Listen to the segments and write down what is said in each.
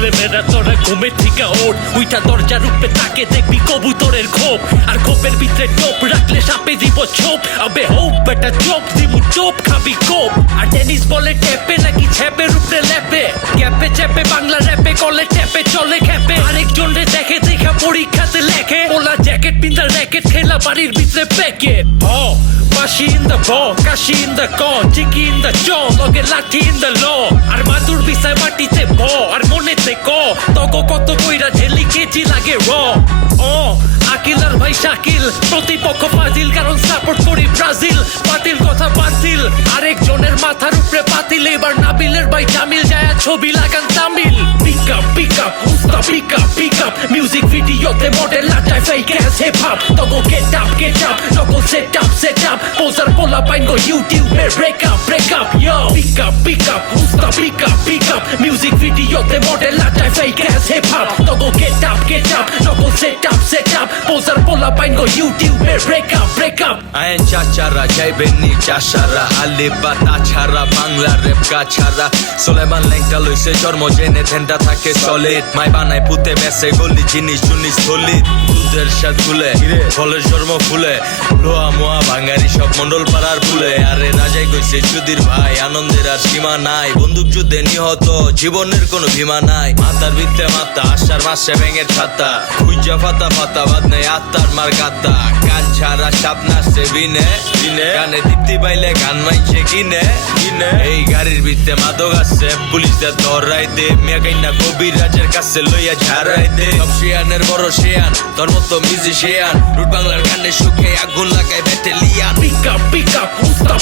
ছেলে মেয়েরা তোরা ঘুমে থেকে ওঠ উইটা দরজার উপরে তাকে দেখবি কবুতরের খোপ আর খোপের ভিতরে টোপ রাখলে সাপে দিব ছোপ আবে হোপ বেটা চোপ দিমু টোপ খাবি কোপ আর টেনিস বলে টেপে নাকি ছেপের উপরে লেপে ক্যাপে চেপে বাংলা র্যাপে কলে টেপে চলে খেপে আরেকজন রে দেখে দেখা পরীক্ষাতে লেখে ওলা জ্যাকেট পিন্দা র্যাকেট খেলা বাড়ির ভিতরে packet Bashi in the ball, kashi in the con, chiki in the jaw, loge lathi in the law. আর মাদুর বিছায় মাটিতে ব আর মনেতে ক তগো কত কইরা ঝেলি কেজি লাগে র আকিল আর ভাই শাকিল প্রতিপক্ষ ফাজিল কারণ সাপোর্ট করি ব্রাজিল পাতিল কথা বাতিল আরেকজনের মাথার উপরে পাতিল এবার নাবিলের ভাই জামিল যায় ছবি লাগান তামিল পিক আপ উস্তা পিক আপ মিউজিক ভিডিওতে মডেল লাটায় ফেক অ্যাস হিপ হপ তগো গেট আপ নকল সেট আপ পোজার পোলা পাইন গো ইউটিউবে break up yo pick up উস্তা পিক আপ মিউজিক ভিডিওতে মডেল লাটায় ফেক অ্যাস হিপ হপ তগো গেট আপ নকল সেট আপ পোজার পোলা পাইন গো ইউটিউবে ব্রেক আপ আইন চাচারা যাইবেননি চাষারা আলিবা তাছাড়া বাংলা রেপ গাছারা সোলেমান ল্যাংটা লইছে জন্ম জেনে ধ্যানটা থাকে সলিড মাই বানায় পুতে বেসে গলি জিনিস থলিড দুধের সাথ ফুলে ফলের জন্ম ফুলে লোয়া মোয়া ভাঙ্গারি সব মন্ডল পাড়ার ফুলে আরে রাজাই কইছে সুধীর ভাই আনন্দের আর সীমা নাই বন্দুক যুদ্ধে নিহত জীবনের কোনো ভীমা নাই মাথার ভিত্তে মাথা আশার মাসে ভেঙে ছাতা খুঁজা ফাতা বাদ নেই আত্মার মার গাতা গান ছাড়া সাপ নাচছে বিনে গানে দীপ্তি পাইলে গান মাইছে কিনে এই গাড়ির ভিত্তে মাদক আছে পুলিশদের ধরাই দে মিয়া গাইনা কবির রাজের কাছে লইয়া ঝাড়াই দে সব শিয়ানের বড় শিয়ান তোর মতো মিউজিশিয়ান রুট বাংলার গানে সুখে আগুন লাগায় ব্যাটালিয়ান পিক আপ উস্তা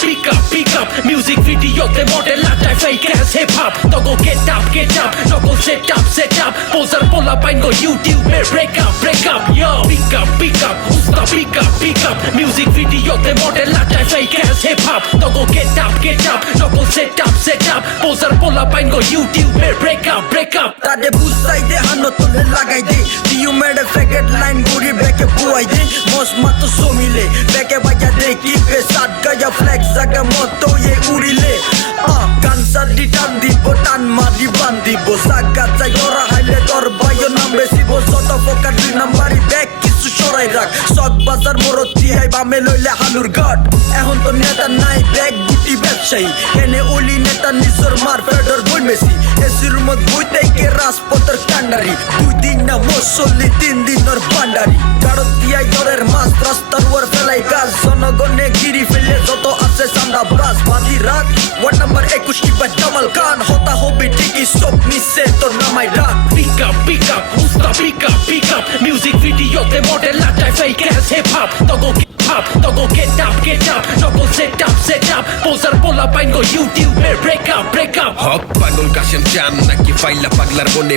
পিক আপ মিউজিক ভিডিওতে মডেল লাটায় ফেক অ্যাস হিপ হপ তগো গেট আপ নকল সেট আপ পোজার পোলা পাইন গো ইউটিউবে break up yo pick up উস্তা পিক আপ মিউজিক ভিডিওতে মডেল লাটায় ফেক অ্যাস হিপ হপ তগো গেট আপ নকল সেট আপ পোজার পোলা পাইন গো ইউটিউবে ব্রেক আপ তাদের বুঝাই দে হানো তোলে লাগাই দে দিউ মেডে ফেকেট লাইন ঘুরি বেকে বুয়াই দে মস মাতো সমিলে বেকে বাজা দে কিপে সাত গায়া ফ্লেক্স জাগা মতো এ উড়িলে কানসার দি টান দিব টান মারি বান্দিব সাগা চাই ওরা হাইলে তোর বায়ো নাম বেশি বসত ফোকার দুই নাম্বারি ব্যাগ কিছু সরাই রাখ সব বাজার মরতি হাই বামে লইলে হালুর গাট এখন তো নেতা নাই ব্যাগ গুটি ব্যবসায়ী এনে ওলি নেতা নিজর মার ফেডর বই মেসি এসির মত বইতে কে রাজপথের কান্ডারি 2 দিন না মুসল্লি 3 দিন ওর পান্ডারি গাড়ত দিয়াই দরের মাছ রাস্তার ওর ফেলাই গাছ জনগণে গিরি ফেলে যত আছে চান্দা ব্রাস বাঁধি রাখ ওয়ার্ড নাম্বার 21 টিপা জামাল খান হতা হবে ঠিকই সব নিচে তোর নামাই রাখ পিক আপ উস্তা পিক আপ মিউজিক ভিডিওতে মডেল লাটায় ফেক অ্যাস হিপ হপ তগো গেট আপ নকল সেট আপ পোজার পোলা পাইন গো ইউটিউবে ব্রেক আপ হক পাগল কাশেম চান নাকি ফাইলা পাগলার বনে